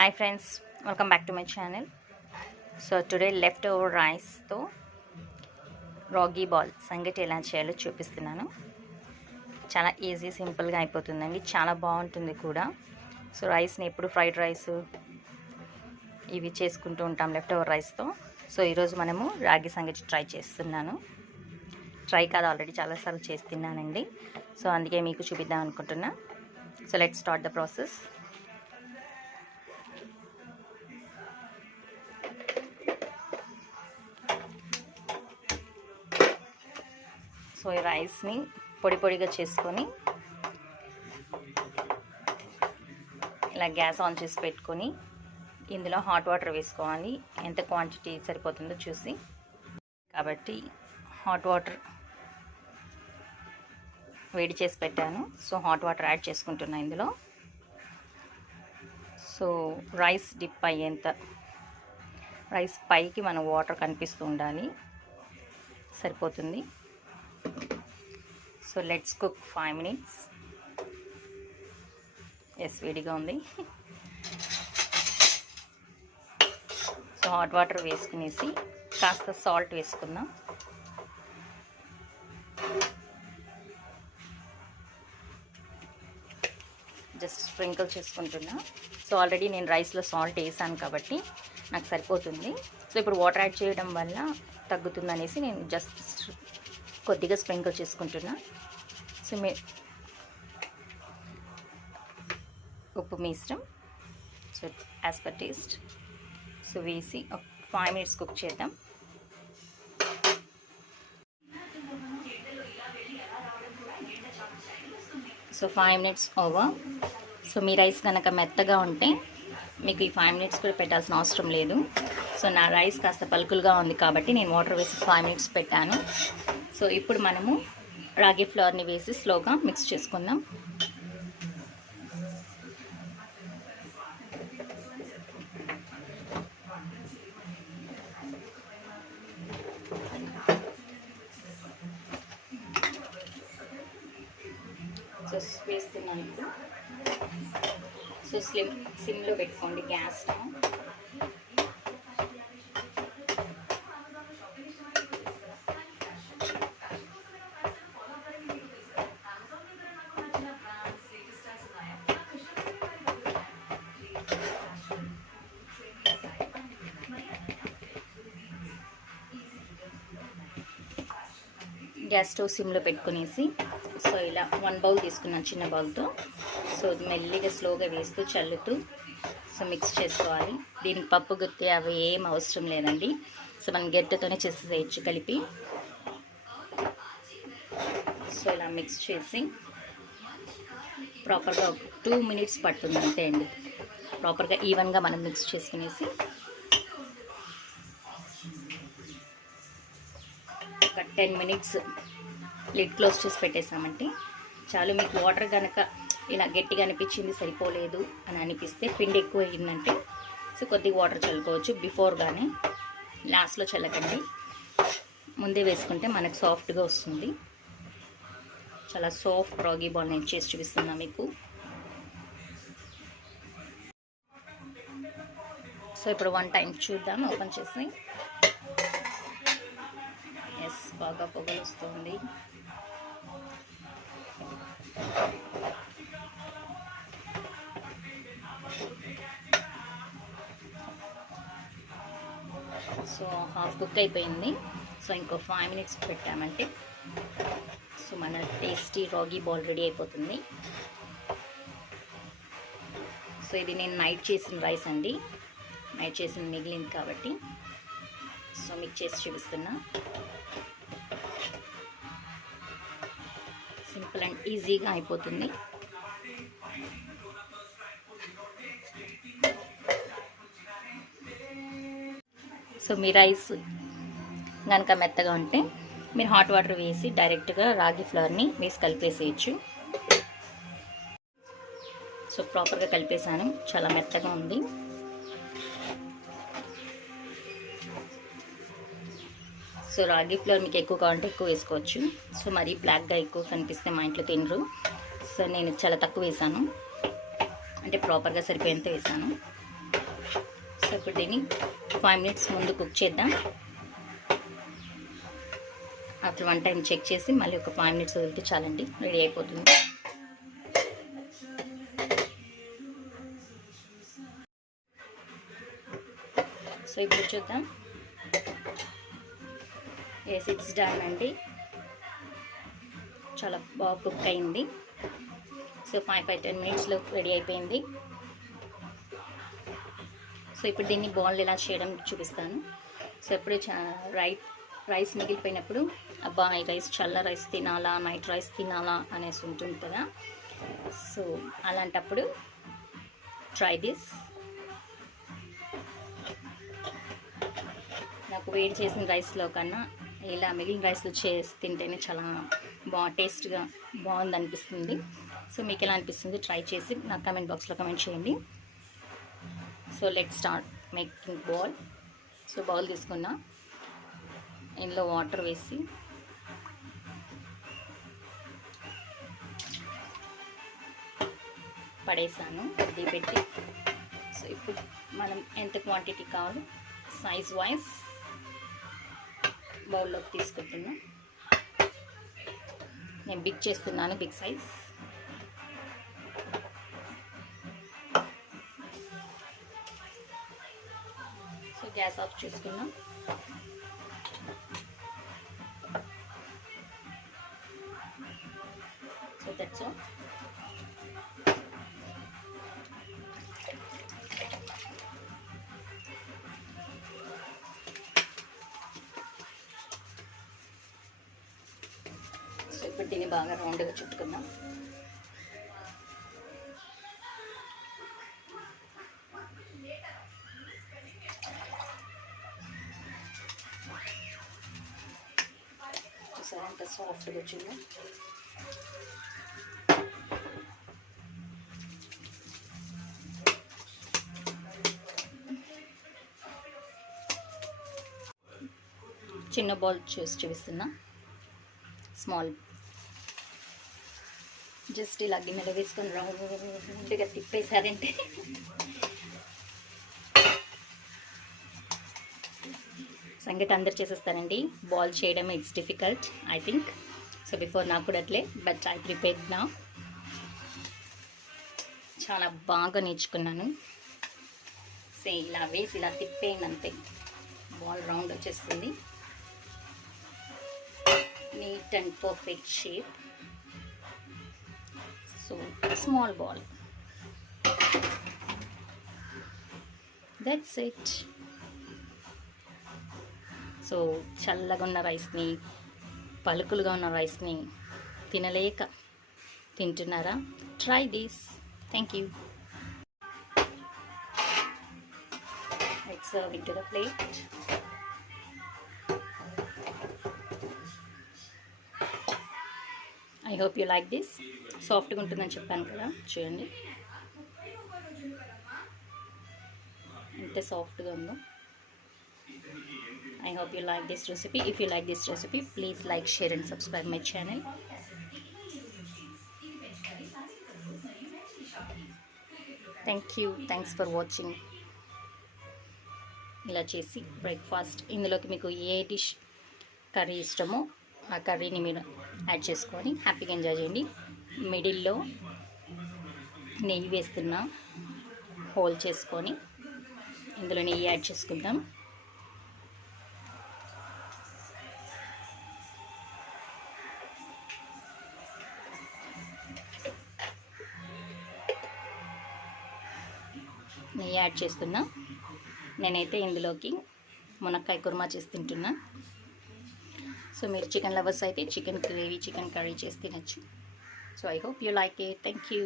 Hi friends, welcome back to my channel. So today leftover rice తో రాగి బాల్ సంగటి ఎలా చేయాలో చూపిస్తున్నాను. చాలా ఈజీ సింపుల్గా అయిపోతుందండి, చాలా బాగుంటుంది కూడా. సో రైస్ని ఎప్పుడు ఫ్రైడ్ రైస్ ఇవి చేసుకుంటూ ఉంటాం లెఫ్టోవర్ రైస్తో. సో ఈరోజు మనము రాగి సంగటి ట్రై చేస్తున్నాను. ట్రై కాదు, ఆల్రెడీ చాలాసార్లు చేసి తిన్నానండి. సో అందుకే మీకు చూపిద్దాం అనుకుంటున్నా. So let's start the process. So ఈ రైస్ని పొడి పొడిగా చేసుకొని ఇలా గ్యాస్ ఆన్ చేసి పెట్టుకొని ఇందులో హాట్ వాటర్ వేసుకోవాలి. ఎంత క్వాంటిటీ సరిపోతుందో చూసి, కాబట్టి హాట్ వాటర్ వేడి చేసి పెట్టాను. సో హాట్ వాటర్ యాడ్ చేసుకుంటున్నా ఇందులో. సో రైస్ డిప్ అయ్యేంత, రైస్ పైకి మన వాటర్ కనిపిస్తూ ఉండాలి, సరిపోతుంది. So let's cook 5 minutes. Yes, వేడిగా ఉంది. సో హాట్ వాటర్ వేసుకునేసి కాస్త సాల్ట్ వేసుకుందాం. జస్ట్ స్ప్రింకిల్ చేసుకుంటున్నా. సో ఆల్రెడీ నేను రైస్లో సాల్ట్ వేసాను కాబట్టి నాకు సరిపోతుంది. సో ఇప్పుడు వాటర్ యాడ్ చేయడం వల్ల తగ్గుతుందనేసి నేను జస్ట్ కొద్దిగా స్ప్రింకిల్ చేసుకుంటున్నా. సో ఉప్పు మీ ఇష్టం, so as per taste. So వేసి ఒక 5 minutes కుక్ చేద్దాం. సో 5 minutes ఓవర్. సో మీ రైస్ కనుక మెత్తగా ఉంటే మీకు ఈ 5 minutes కూడా పెట్టాల్సిన అవసరం లేదు. సో నా రైస్ కాస్త పలుకులుగా ఉంది కాబట్టి నేను వాటర్ వేసి 5 minutes పెట్టాను. సో ఇప్పుడు మనము రాగి ఫ్లోర్ని వేసి స్లోగా మిక్స్ చేసుకుందాం. సో వేస్తున్నాను ఇప్పుడు. సో సిమ్లో పెట్టుకోండి గ్యాస్. గ్యాస్ స్టవ్ సిమ్లో పెట్టుకునేసి, సో ఇలా 1 bowl తీసుకున్నాను చిన్న బౌల్తో. సో మెల్లిగా స్లోగా వేస్తూ చల్లుతూ సో మిక్స్ చేసుకోవాలి. దీనికి పప్పు గుత్తి అవి ఏం అవసరం లేదండి. సో మనం గెట్టతోనే చేసేయచ్చు కలిపి. సో ఇలా మిక్స్ చేసి ప్రాపర్గా 2 minutes పడుతుంది అంతే అండి. ప్రాపర్గా ఈవెన్గా మనం మిక్స్ చేసుకునేసి ఒక 10 minutes లిడ్ క్లోజ్ చేసి పెట్టేసామంటే చాలు. మీకు వాటర్ కనుక ఇలా గట్టిగా అనిపించింది, సరిపోలేదు అని అనిపిస్తే, పిండి ఎక్కువ అయిందంటే సో కొద్దిగా వాటర్ చల్లుకోవచ్చు. బిఫోర్గానే, లాస్ట్లో చల్లకండి, ముందే వేసుకుంటే మనకు సాఫ్ట్గా వస్తుంది. చాలా సాఫ్ట్ రాగి బాల్ నేను చేసి చూపిస్తున్నా మీకు. సో ఇప్పుడు 1 time చూద్దాం ఓపెన్ చేసి. ఎస్, బాగా పొగలు వస్తుంది. సో హాఫ్ కుక్ అయిపోయింది. సో ఇంకో 5 minutes పెట్టామంటే సో మన టేస్టీ రాగి బాల్ రెడీ అయిపోతుంది. సో ఇది నేను నైట్ చేసిన రైస్ అండి, నైట్ చేసిన మిగిలింది కాబట్టి సో మీకు చేసి చూపిస్తున్నా. సింపుల్ అండ్ ఈజీగా అయిపోతుంది. సో మీ రైస్ కనుక మెత్తగా ఉంటే మీరు హాట్ వాటర్ వేసి డైరెక్ట్గా రాగి ఫ్లోర్ని వేసి కలిపేసేయచ్చు. సో ప్రాపర్గా కలిపేసాను, చాలా మెత్తగా ఉంది. సో రాగి ఫ్లోర్ మీకు ఎక్కువ కావాలంటే ఎక్కువ వేసుకోవచ్చు. సో మరీ బ్లాక్గా ఎక్కువ కనిపిస్తే మా ఇంట్లో తినరు. సో నేను చాలా తక్కువ వేసాను, అంటే ప్రాపర్గా సరిపోయేంత వేసాను. సో ఇప్పుడు దీన్ని 5 minutes ముందు కుక్ చేద్దాం. ఆఫ్టర్ 1 time చెక్ చేసి మళ్ళీ ఒక 5 minutes వదిలితే చాలండి, రెడీ అయిపోతుంది. సో ఇప్పుడు చూద్దాం. ఇట్స్ డన్ అండి, చాలా బాగా కుక్ అయింది. సో 5-10 minutesలో రెడీ అయిపోయింది. సో ఇప్పుడు దీన్ని బాల్ ఎలా చేయడం చూపిస్తాను. సో ఎప్పుడు రైస్ మిగిలిపోయినప్పుడు అబ్బా ఈ రైస్ చల్ల రైస్ తినాలా, నైట్ రైస్ తినాలా అనేసి ఉంటుంది కదా. సో అలాంటప్పుడు ట్రై దిస్. నాకు వేడి చేసిన రైస్లో కన్నా ఇలా మిగిలిన రైస్లో చేసి తింటేనే చాలా టేస్ట్గా బాగుంది అనిపిస్తుంది. సో మీకు ఎలా అనిపిస్తుంది ట్రై చేసి నాకు కమెంట్ బాక్స్లో కమెంట్ చేయండి. So let start making ball. So bowl తీసుకున్నా, ఇందులో వాటర్ వేసి పడేసాను కొద్ది పెట్టి. సో ఇప్పుడు మనం ఎంత క్వాంటిటీ కావాలో సైజ్ వైజ్ బౌల్లోకి తీసుకుంటున్నాం. నేను బిగ్ చేస్తున్నాను, big size. So gas off చేసుకున్నాం. So that's all. సో ఇప్పుడు దీన్ని బాగా రౌండ్గా చుట్టుకుందాం. చూసారా ఎంత సాఫ్ట్గా వచ్చిందో. చిన్న బాల్ చేసి చూపిస్తున్నా, స్మాల్. జస్ట్ ఇలా గిన్నెలో వేసుకొని రౌండ్గా తిప్పేశారంటే సంగతి అందరు చేసేస్తారండి. బాల్ చేయడం it's difficult I think. So before నాకు కూడా అట్లే, బట్ ఐ ప్రిపేర్డ్ నా. చాలా బాగా నేర్చుకున్నాను. సో ఇలా వేసి ఇలా తిప్పేయండి అంతే, బాల్ రౌండ్ వచ్చేస్తుంది. Neat and perfect shape. So small ball, that's it. So చల్లగా ఉన్న రైస్ని, పలుకులుగా ఉన్న రైస్ని తినలేక తింటున్నారా? Try this. Thank you. Let's serve it to the plate. I hope you like this. సాఫ్ట్గా ఉంటుందని చెప్పాను కదా, చూడండి ఎంత సాఫ్ట్గా ఉందో. I hope you like this recipe. If you like this recipe, please like, share and subscribe my channel. Thank you. Thanks for watching. ఇలా చేసి బ్రేక్ఫాస్ట్, ఇందులోకి మీకు ఏ డిష్ కర్రీ ఇష్టమో ఆ కర్రీని మీరు యాడ్ చేసుకొని హ్యాపీగా ఎంజాయ్ చేయండి. మిడిల్లో నెయ్యి వేస్తున్నా, హోల్ చేసుకొని ఇందులో నెయ్యి యాడ్ చేసుకుందాం. నెయ్యి యాడ్ చేస్తున్నా. నేనైతే ఇందులోకి మునక్కాయ కుర్మా చేసి తింటున్నా. సో మీరు చికెన్ లవర్స్ అయితే చికెన్ గ్రేవీ, చికెన్ కర్రీ చేసి తినచ్చు. So I hope you like it. Thank you.